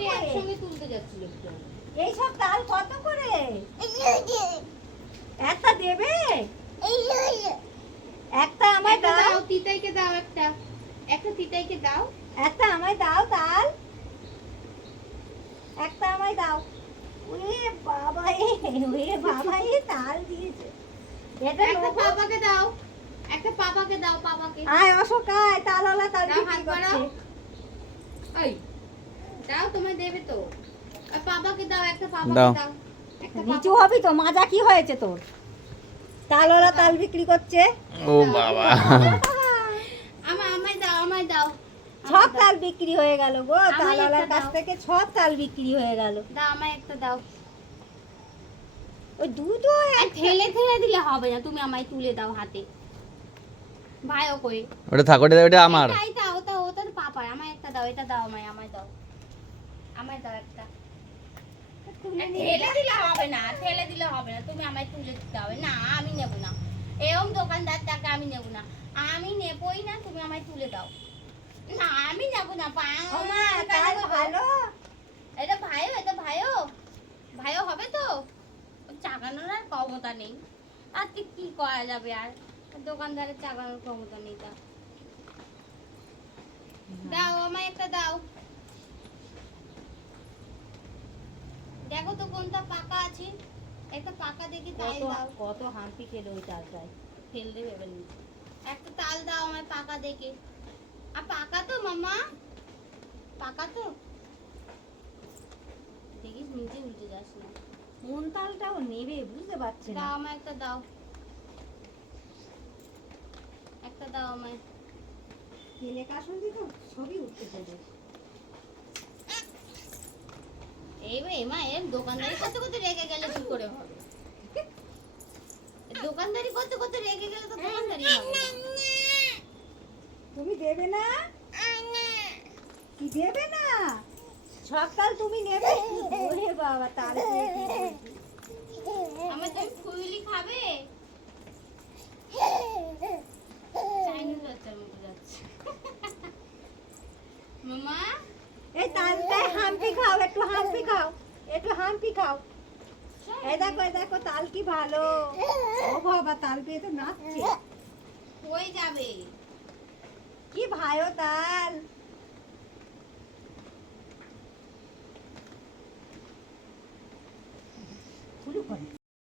করে একসঙ্গে তুলতে যাচ্ছিল এই সব তাল কত করে একটা দেবে একটা আমায় একটা দাও দাও তিতাইকে দাও একটা তিতাইকে দাও একটা আমায় দাও তাল একটা আমায় দাও ওরে বাবা তাল দিয়েছে এটা একটা নেবো? পাপাকে দাও পাপাকে আয় অশোক আয় তালওয়ালা তাল দাও, বিক্রি হাত বাড়াও। করছে ওই দাও তোমায় দেবে তো আর পাপাকে দাও একটা পাপাকে দাও। দাও একটা নিচু হবি তো মাজা কি হয়েছে তোর তালওয়ালা তাল বিক্রি করছে ও বাবা আমায় দাও সব তাল বিক্রি হয়ে গেল গো আমায় তালওয়ালার একটা কাছ দাও। থেকে সব তাল বিক্রি হয়ে গেল দাও আমায় একটা দাও ওই দুটো আর ঠেলে দিলে হবে না তুমি আমায় তুলে দাও হাতে ভাইও কই ওটা থাক ওটা আমার এটা ওটা তো পাপার আমায় একটা দাও এটা দাও আমায় দাও একটা ঠেলে দিলে হবে না তুমি আমায় তুলে দিতে হবে না আমি নেব না এরকম দোকানদার টাকা আমি নেব না আমি নেবই না তুমি আমায় তুলে দাও না আমি নেব না ও মা তাল ভালো এটা ভাইও হবে তো চাগানোর আর ক্ষমতা নেই আর কি করা যাবে আর দোকানদারের চাগানোর ক্ষমতা নেই তা দাও আমায় একটা দাও দেখো তো কোনটা পাকা আছে একটা পাকা দেখি তাই দাও কত হাম্পি খেলো ওই তালটায় ফেল দেবে এবার নিচে। একটা তাল দাও আমায় পাকা দেখে আর পাকা তো মামা পাকা তো দেখিস নিচে উল্টে যাস না কোন তালটাও নেবে বুঝতে পারছি না দাও আমায় একটা দাও আমায় তেলে কাসুন্দি তো সবই উঠতে চলে এই মা এর দোকানদারি করতে রেগে গেলে কি করে হবে দোকানদারি করতে রেগে গেলে তো দোকানদারি হবে না। তুমি দেবে না কি দেবে না সব তাল তুমি নেবে ওরে বাবা তাল দিয়ে কি বলছি? আমার তুমি ফুইলি খাবে চাইনিজ বাচ্চার মতো যাচ্ছে মামা এই তালটায় হাম্পি খাও একটু হাম্পি খাও এই দেখো তাল কি ভালো ও বাবা তাল পেয়ে তো নাচছে কই যাবে কি ভালো তাল খুলু করে